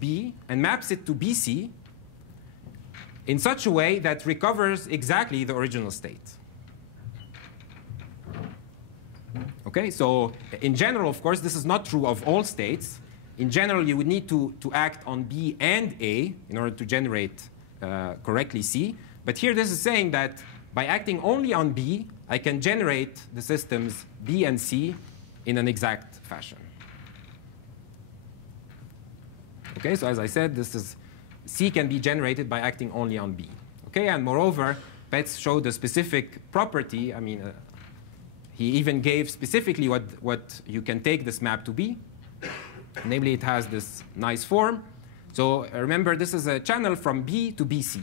B and maps it to BC in such a way that recovers exactly the original state. Okay, so in general, of course, this is not true of all states. In general, you would need to act on B and A in order to generate correctly C. But here this is saying that by acting only on B, I can generate the systems B and C in an exact fashion. Okay, so as I said, this is C can be generated by acting only on B. Okay, and moreover, Betz showed a specific property. I mean, he even gave specifically what you can take this map to be. Namely, it has this nice form. So remember, this is a channel from B to BC.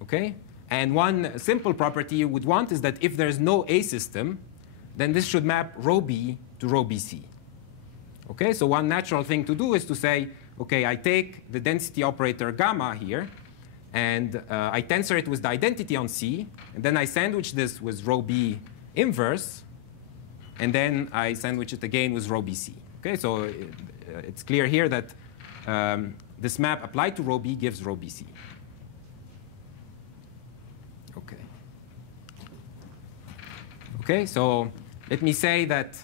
Okay, and one simple property you would want is that if there's no A system, then this should map rho B to rho BC. Okay, so one natural thing to do is to say, okay, I take the density operator gamma here, and I tensor it with the identity on C, and then I sandwich this with rho B inverse, and then I sandwich it again with rho BC. Okay, so it's clear here that this map applied to rho B gives rho BC. Okay. Okay, so let me say that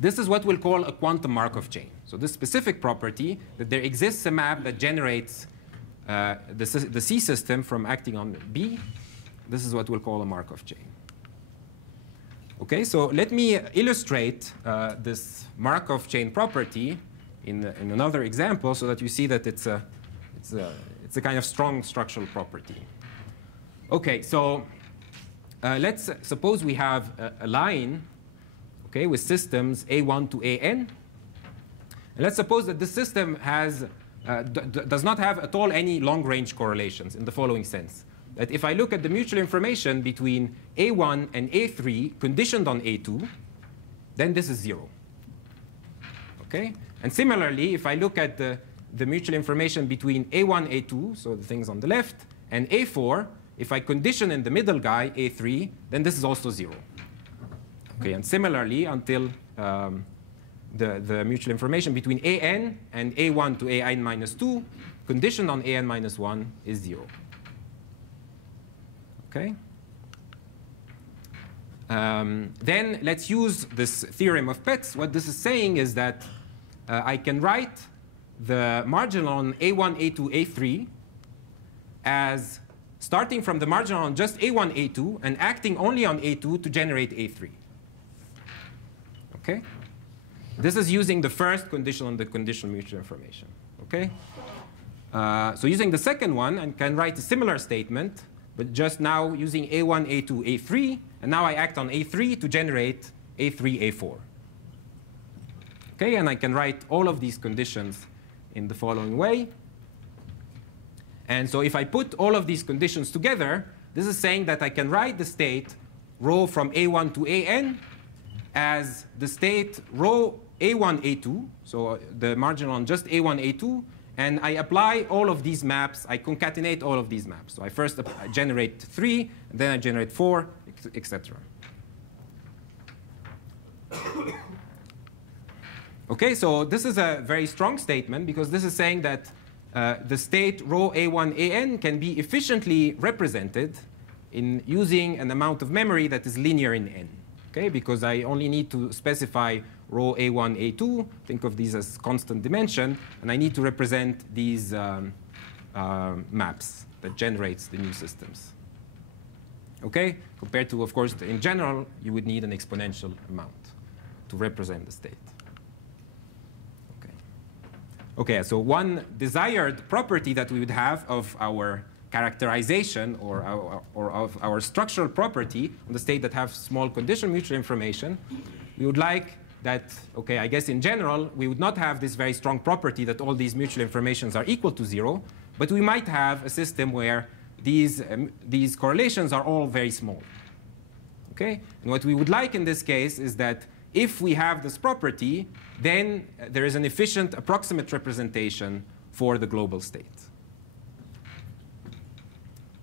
this is what we'll call a quantum Markov chain. So this specific property, that there exists a map that generates the C system from acting on B, this is what we'll call a Markov chain. Okay, so let me illustrate this Markov chain property in another example so that you see that it's a kind of strong structural property. Okay, so let's suppose we have a line, okay, with systems A1 to AN. And let's suppose that this system has, does not have at all any long-range correlations in the following sense. That if I look at the mutual information between A1 and A3 conditioned on A2, then this is 0. Okay? And similarly, if I look at the mutual information between A1, A2, so the things on the left, and A4, if I condition in the middle guy, A3, then this is also 0. Okay, and similarly, until the mutual information between AN and A1 to AN minus 2, conditioned on AN minus 1 is 0. Okay? Then let's use this theorem of Betz. What this is saying is that I can write the marginal on A1, A2, A3 as starting from the marginal on just A1, A2 and acting only on A2 to generate A3. Okay? This is using the first condition on the conditional mutual information. Okay? So using the second one, I can write a similar statement, but just now using A1, A2, A3, and now I act on A3 to generate A3, A4. Okay, and I can write all of these conditions in the following way. And so if I put all of these conditions together, this is saying that I can write the state rho from A1 to AN as the state rho A1, A2, so the marginal on just A1, A2, and I apply all of these maps. I concatenate all of these maps. So I first generate 3, and then I generate 4, etc. Okay, so this is a very strong statement because this is saying that the state rho A1 AN can be efficiently represented in using an amount of memory that is linear in N. Okay, because I only need to specify rho A1, A2, think of these as constant dimension, and I need to represent these maps that generates the new systems. Okay, compared to, of course, in general, you would need an exponential amount to represent the state. Okay, so one desired property that we would have of our characterization or of our structural property on the state that have small conditional mutual information, we would like that, okay, I guess in general, we would not have this very strong property that all these mutual informations are equal to 0, but we might have a system where these correlations are all very small. Okay, and what we would like in this case is that if we have this property, then there is an efficient approximate representation for the global state.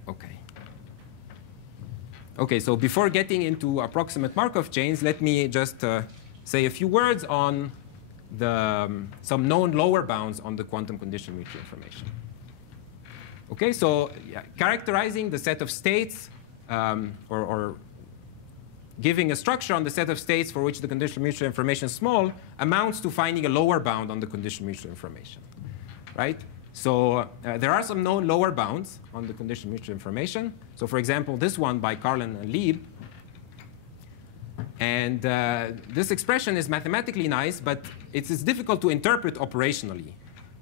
Okay. Okay, so before getting into approximate Markov chains, let me just say a few words on some known lower bounds on the quantum conditional mutual information. Okay, so yeah, characterizing the set of states or giving a structure on the set of states for which the conditional mutual information is small amounts to finding a lower bound on the conditional mutual information, right? So there are some known lower bounds on the conditional mutual information. So for example, this one by Carlin and Lieb. And this expression is mathematically nice, but it's difficult to interpret operationally.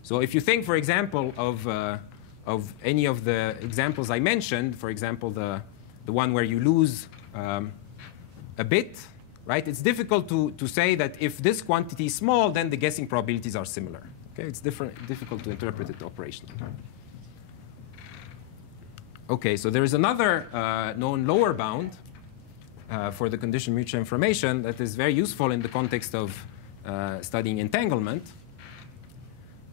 So if you think, for example, of any of the examples I mentioned, for example, the one where you lose a bit, right? It's difficult to say that if this quantity is small, then the guessing probabilities are similar. Okay, it's difficult to interpret it operationally. Okay, so there is another known lower bound for the conditional mutual information that is very useful in the context of studying entanglement.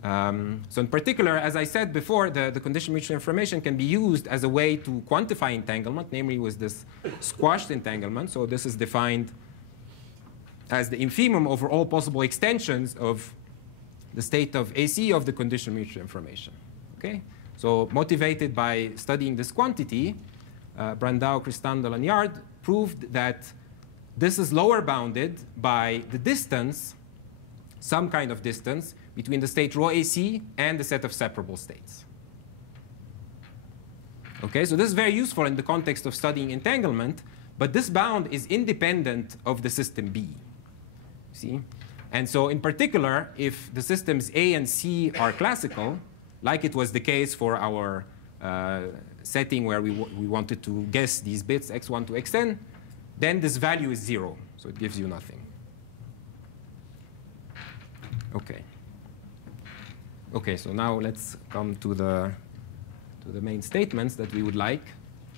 So in particular, as I said before, the conditional mutual information can be used as a way to quantify entanglement, namely with this squashed entanglement. So this is defined as the infimum over all possible extensions of the state of AC of the conditional mutual information. Okay? So motivated by studying this quantity, Brandau, Christandel, and Yard proved that this is lower bounded by the distance, some kind of distance, between the state rho AC and the set of separable states. Okay, so this is very useful in the context of studying entanglement, but this bound is independent of the system B. See? And so in particular, if the systems A and C are classical, like it was the case for our setting where we wanted to guess these bits x1 to xn, then this value is 0, so it gives you nothing. Okay. Okay, so now let's come to the main statements that we would like.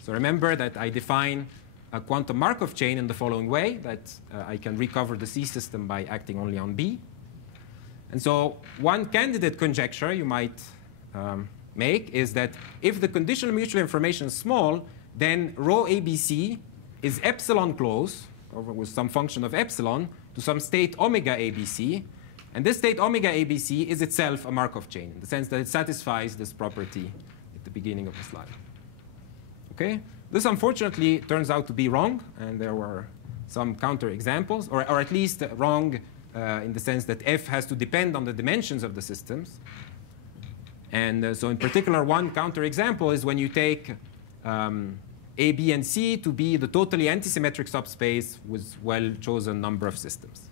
So remember that I define a quantum Markov chain in the following way, that I can recover the C system by acting only on B. And so one candidate conjecture you might make is that if the conditional mutual information is small, then rho ABC is epsilon close, over with some function of epsilon, to some state omega ABC. And this state omega ABC is itself a Markov chain, in the sense that it satisfies this property at the beginning of the slide. Okay? This unfortunately turns out to be wrong, and there were some counterexamples, or at least wrong in the sense that F has to depend on the dimensions of the systems. And so in particular, one counterexample is when you take A, B, and C to be the totally antisymmetric subspace with well-chosen number of systems.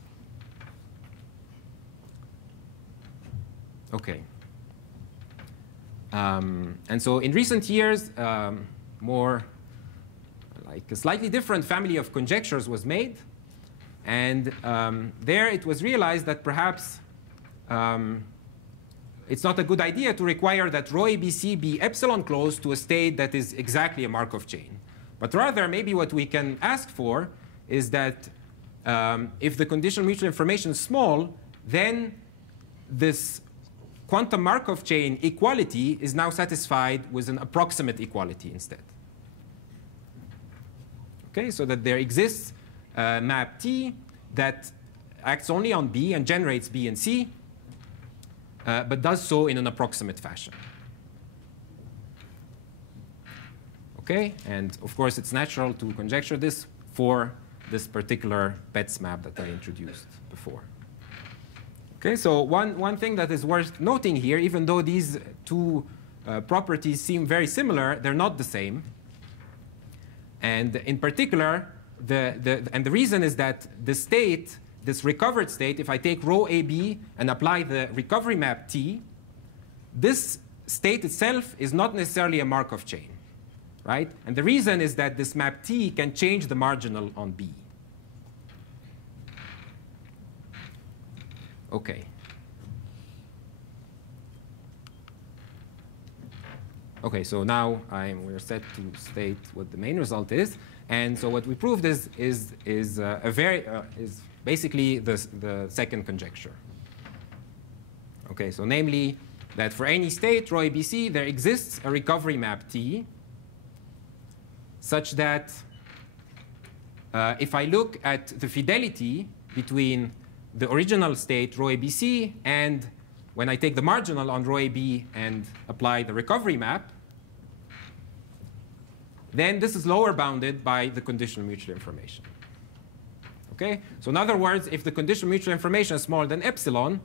Okay. And so in recent years, more like a slightly different family of conjectures was made. And there it was realized that perhaps it's not a good idea to require that rho ABC be epsilon close to a state that is exactly a Markov chain. But rather, maybe what we can ask for is that if the conditional mutual information is small, then this quantum Markov chain equality is now satisfied with an approximate equality instead. Okay, so that there exists a map T that acts only on B and generates B and C, but does so in an approximate fashion. Okay, and of course it's natural to conjecture this for this particular Betz map that I introduced before. Okay, so one thing that is worth noting here, even though these two properties seem very similar, they're not the same. And in particular, the reason is that the state, this recovered state, if I take rho AB and apply the recovery map T, this state itself is not necessarily a Markov chain, right? And the reason is that this map T can change the marginal on B. Okay. Okay, so now we're set to state what the main result is. And so what we proved is basically the second conjecture. Okay, so namely that for any state, rho ABC, there exists a recovery map T such that if I look at the fidelity between the original state, rho ABC, and when I take the marginal on rho AB and apply the recovery map, then this is lower bounded by the conditional mutual information. Okay? So in other words, if the conditional mutual information is smaller than epsilon,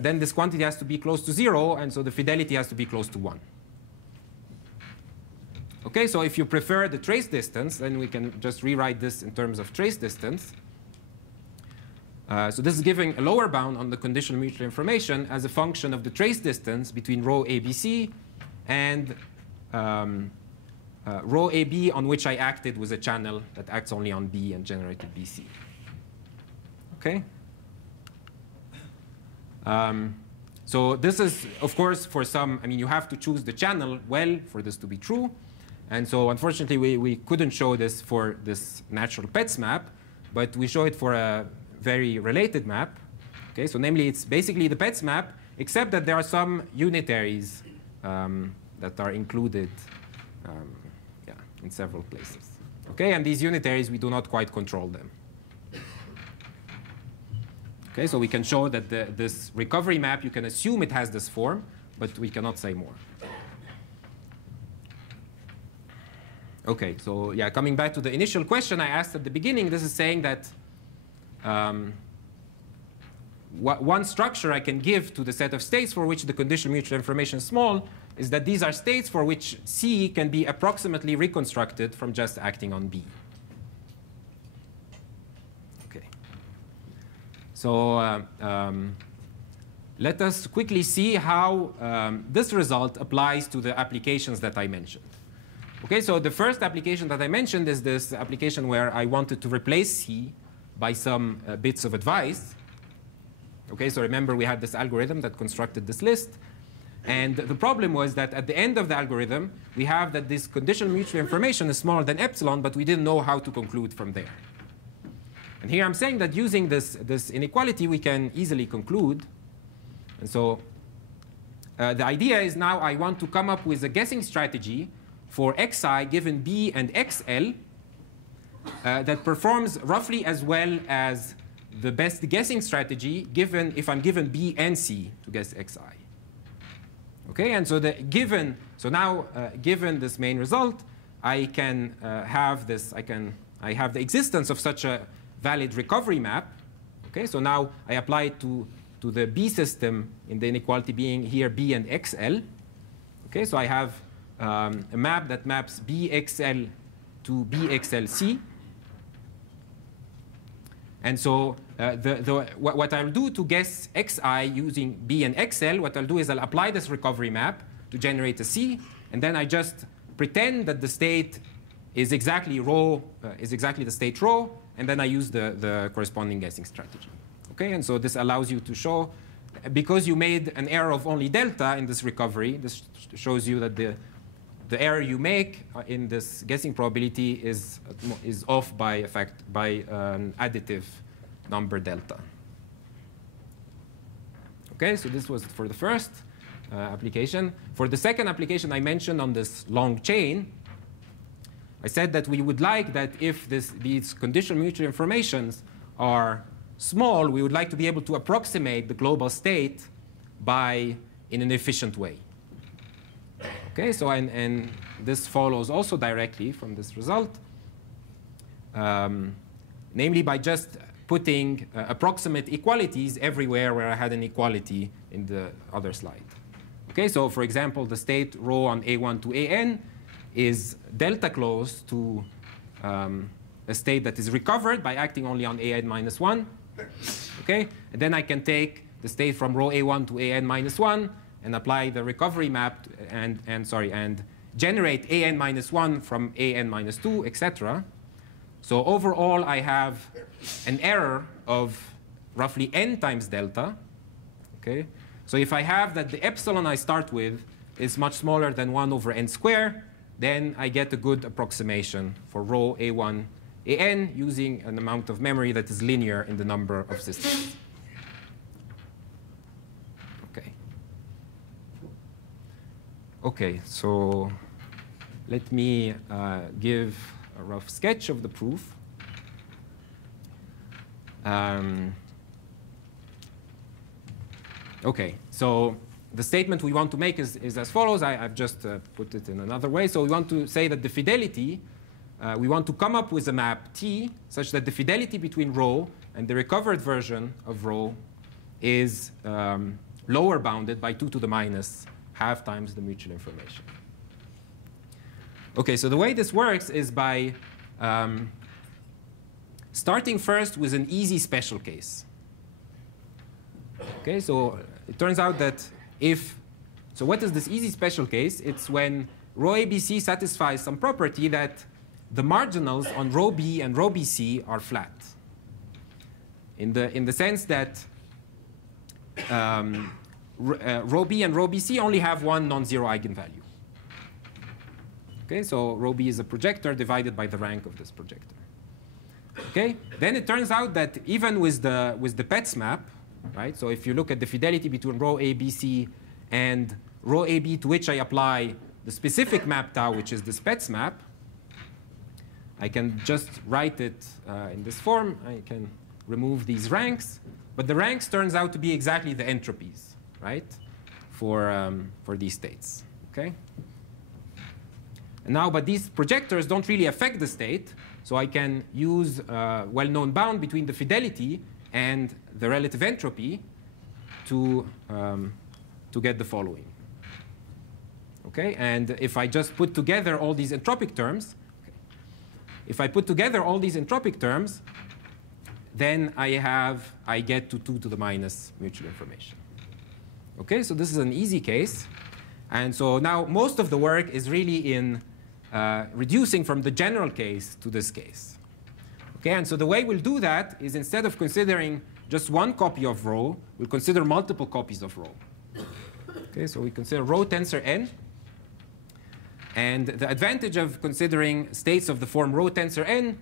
then this quantity has to be close to 0, and so the fidelity has to be close to 1. Okay, so if you prefer the trace distance, then we can just rewrite this in terms of trace distance. So this is giving a lower bound on the conditional mutual information as a function of the trace distance between rho ABC and rho AB on which I acted with a channel that acts only on B and generated BC. Okay? So this is, of course, for some, I mean, you have to choose the channel well for this to be true. And so unfortunately, we couldn't show this for this natural PETS map, but we show it for a very related map. Okay, so namely, it's basically the PETS map, except that there are some unitaries that are included in several places. Okay, and these unitaries, we do not quite control them. Okay, so we can show that this recovery map, you can assume it has this form, but we cannot say more. Okay, so yeah, coming back to the initial question I asked at the beginning, this is saying that one structure I can give to the set of states for which the conditional mutual information is small is that these are states for which C can be approximately reconstructed from just acting on B. Okay. So let us quickly see how this result applies to the applications that I mentioned. Okay, so the first application that I mentioned is this application where I wanted to replace C by some bits of advice. Okay, so remember we had this algorithm that constructed this list. And the problem was that at the end of the algorithm, we have that this conditional mutual information is smaller than epsilon, but we didn't know how to conclude from there. And here I'm saying that using this inequality, we can easily conclude. And so the idea is now I want to come up with a guessing strategy for xi given b and xl that performs roughly as well as the best guessing strategy given if I'm given b and c to guess xi. Okay, and so given this main result, I can have this. I have the existence of such a valid recovery map. Okay, so now I apply it to the B system in the inequality being here B and XL. Okay, so I have a map that maps BXL to BXLC. And so what I'll do to guess xi using B and XL, what I'll do is I'll apply this recovery map to generate a C, and then I just pretend that the state is exactly rho, is exactly the state rho, and then I use the corresponding guessing strategy. Okay, and so this allows you to show, because you made an error of only delta in this recovery, this shows you that the error you make in this guessing probability is off by an additive number delta. Okay, so this was for the first application. For the second application I mentioned on this long chain, I said that we would like that if these conditional mutual informations are small, we would like to be able to approximate the global state in an efficient way. Okay, so and this follows also directly from this result, namely by just putting approximate equalities everywhere where I had an equality in the other slide. Okay, so for example, the state rho on A1 to AN is delta close to a state that is recovered by acting only on AN minus 1. Okay, and then I can take the state from rho A1 to AN minus 1 and apply the recovery map and generate AN minus 1 from AN minus 2, etc. So overall, I have an error of roughly n times delta. Okay, so if I have that the epsilon I start with is much smaller than 1 over n squared, then I get a good approximation for rho A1 AN using an amount of memory that is linear in the number of systems. Okay. Okay, so let me give a rough sketch of the proof. OK, so the statement we want to make is as follows. I've just put it in another way. So we want to say that the fidelity, we want to come up with a map T such that the fidelity between rho and the recovered version of rho is lower bounded by 2 to the minus half times the mutual information. OK, so the way this works is by starting first with an easy special case. OK, so it turns out that so what is this easy special case? It's when rho ABC satisfies some property that the marginals on rho B and rho BC are flat. In the sense that rho B and rho BC only have one non-zero eigenvalue. Okay, so rho B is a projector divided by the rank of this projector. Okay, then it turns out that even with the Petz map, right? So if you look at the fidelity between rho ABC and rho AB to which I apply the specific map tau, which is this Petz map, I can just write it in this form. I can remove these ranks. But the ranks turns out to be exactly the entropies, right, for these states. Okay? And now, but these projectors don't really affect the state. So I can use a well-known bound between the fidelity and the relative entropy to get the following. Okay? And if I just put together all these entropic terms, if I put together all these entropic terms, then I get to 2 to the minus mutual information. Okay, so this is an easy case. And so now most of the work is really in reducing from the general case to this case. Okay, and so the way we'll do that is instead of considering just one copy of rho, we'll consider multiple copies of rho. Okay, so we consider rho tensor n. And the advantage of considering states of the form rho tensor n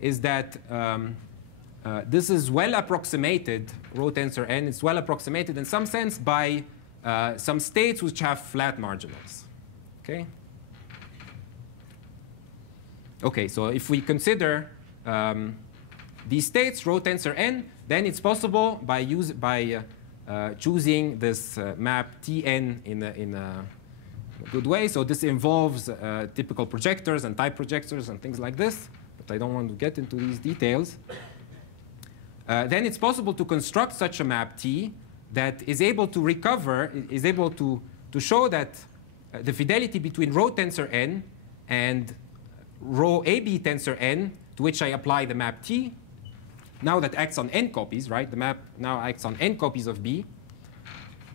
is that this is well approximated, rho tensor n. It's well approximated in some sense by some states which have flat marginals. Okay? Okay, so if we consider these states, rho tensor n, then it's possible by choosing this map Tn in a good way. So this involves typical projectors and type projectors and things like this. But I don't want to get into these details. Then it's possible to construct such a map T that is able to recover, is able to show that the fidelity between rho tensor n and rho AB tensor n, to which I apply the map T, now that acts on n copies, right? The map now acts on n copies of B,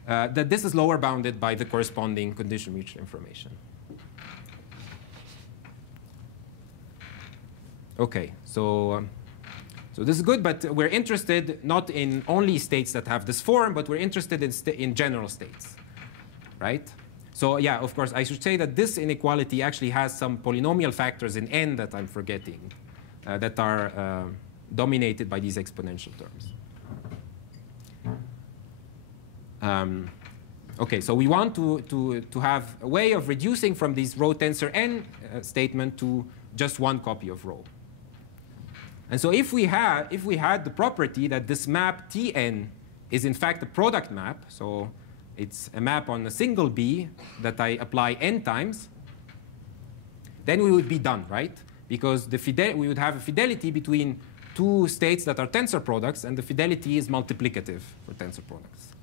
that this is lower bounded by the corresponding conditional mutual information. OK, so this is good, but we're interested not in only states that have this form, but we're interested in general states, right? So yeah, of course, I should say that this inequality actually has some polynomial factors in n that I'm forgetting that are dominated by these exponential terms. OK, so we want to have a way of reducing from this rho tensor n statement to just one copy of rho. And so if we had the property that this map Tn is in fact a product map, so it's a map on a single B that I apply n times, then we would be done, right? Because we would have a fidelity between two states that are tensor products, and the fidelity is multiplicative for tensor products.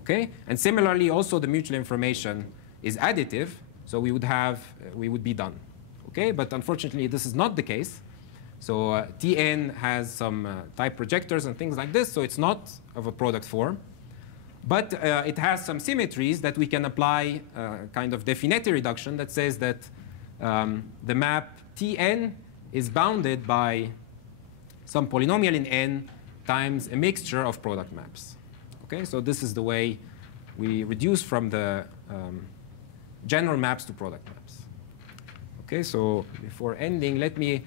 Okay? And similarly, also the mutual information is additive, so we would be done. Okay? But unfortunately, this is not the case. So Tn has some type projectors and things like this, so it's not of a product form. But it has some symmetries that we can apply kind of Definetti reduction that says that the map Tn is bounded by some polynomial in n times a mixture of product maps. Okay, so this is the way we reduce from the general maps to product maps. Okay, so before ending, let me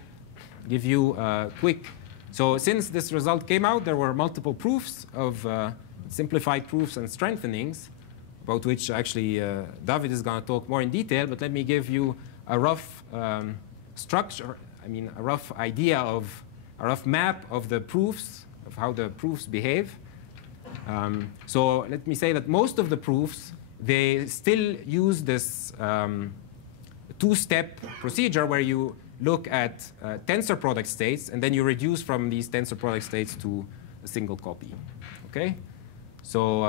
give you a quick. So since this result came out, there were multiple proofs of simplified proofs and strengthenings, about which actually David is going to talk more in detail. But let me give you a rough structure, a rough idea of a rough map of the proofs, of how the proofs behave. So let me say that most of the proofs, they still use this two-step procedure where you look at tensor product states, and then you reduce from these tensor product states to a single copy. Okay? So,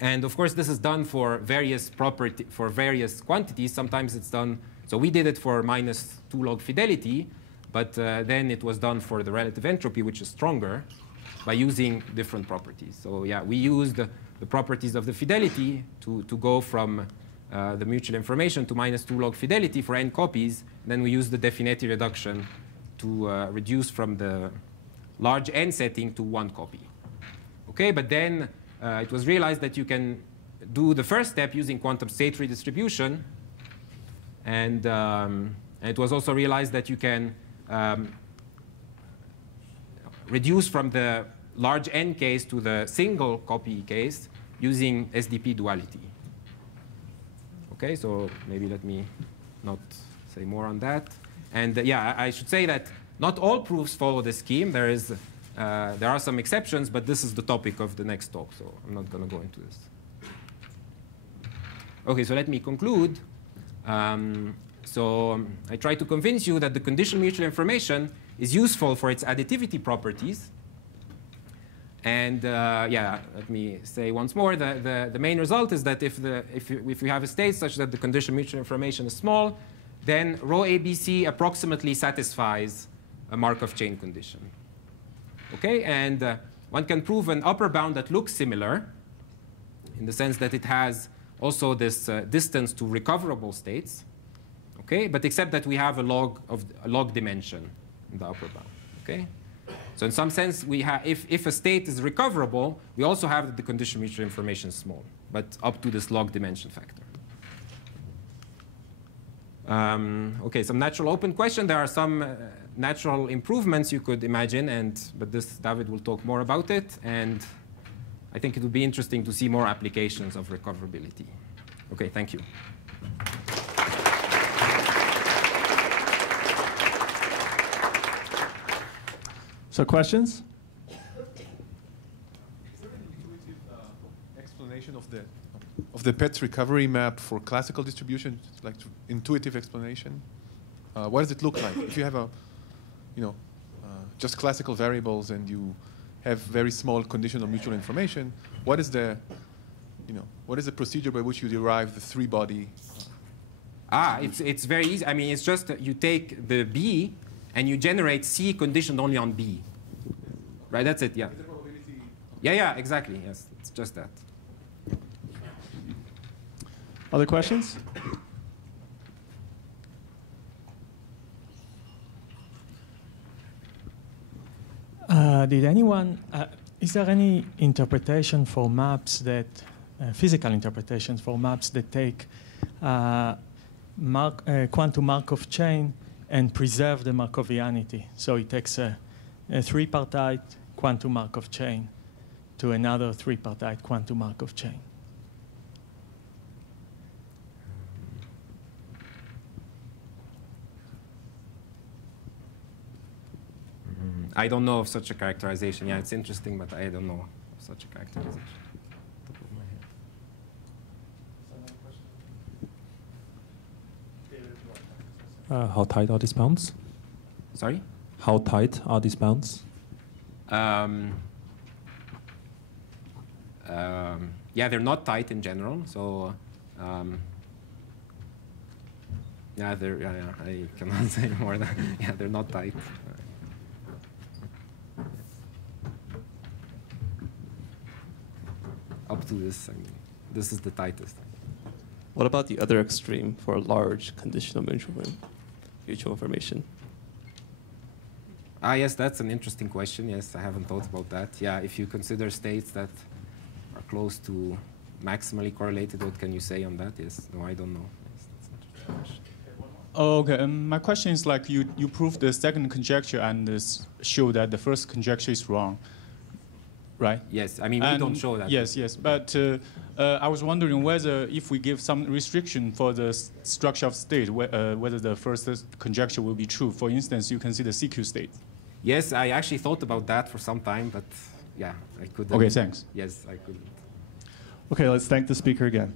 and of course, this is done for various quantities. Sometimes it's done, so we did it for -2 log fidelity, but then it was done for the relative entropy, which is stronger, by using different properties. So yeah, we used the properties of the fidelity to go from the mutual information to -2 log fidelity for n copies. Then we used the Definetti reduction to reduce from the large n setting to 1 copy. Okay, but then it was realized that you can do the first step using quantum state redistribution. And it was also realized that you can reduce from the large n case to the single copy case using SDP duality. Okay, so maybe let me not say more on that. And yeah, I should say that not all proofs follow the scheme. There are some exceptions, but this is the topic of the next talk, so I'm not going to go into this. Okay, so let me conclude. I try to convince you that the conditional mutual information is useful for its additivity properties. And yeah, let me say once more, the main result is that if we have a state such that the conditional mutual information is small, then rho ABC approximately satisfies a Markov chain condition. Okay, and one can prove an upper bound that looks similar in the sense that it has also this distance to recoverable states. Okay, but except that we have a log dimension in the upper bound. Okay, so in some sense, we have if a state is recoverable, we also have that the conditional mutual information is small, but up to this log dimension factor. Okay, some natural open question. There are some natural improvements you could imagine, but David will talk more about it, and I think it would be interesting to see more applications of recoverability. Okay, thank you. So questions? Is there an intuitive explanation of the PET's recovery map for classical distribution, like intuitive explanation? What does it look like? If you have just classical variables and you have very small conditional mutual information, what is the procedure by which you derive the three-body? It's very easy. I mean, it's just you take the B and you generate C conditioned only on B. Right, that's it, yeah. Yeah, exactly, yes, it's just that. Other questions? Is there any interpretation for maps that, physical interpretations for maps that take quantum Markov chain and preserve the Markovianity? So it takes a tripartite quantum Markov chain to another tripartite quantum Markov chain. I don't know of such a characterization. Yeah, it's interesting, but I don't know of such a characterization. Top of my head. How tight are these bounds? Sorry? How tight are these bounds? Yeah, they're not tight in general. So, yeah, I cannot say more than, yeah, they're not tight. Up to this, I mean, this is the tightest. What about the other extreme for large conditional mutual information? Yes, that's an interesting question. Yes, I haven't thought about that. Yeah, if you consider states that are close to maximally correlated, what can you say on that? Yes, no, I don't know. Yes, that's an interesting question. Okay, my question is like you proved the second conjecture and show that the first conjecture is wrong, right? Yes, I mean, we don't show that. Yes, but I was wondering whether if we give some restriction for the structure of state, whether the first conjecture will be true. For instance, you can see the CQ state. Yes, I actually thought about that for some time, but Yeah, I couldn't. Okay, thanks. Yes, I couldn't. Okay, let's thank the speaker again.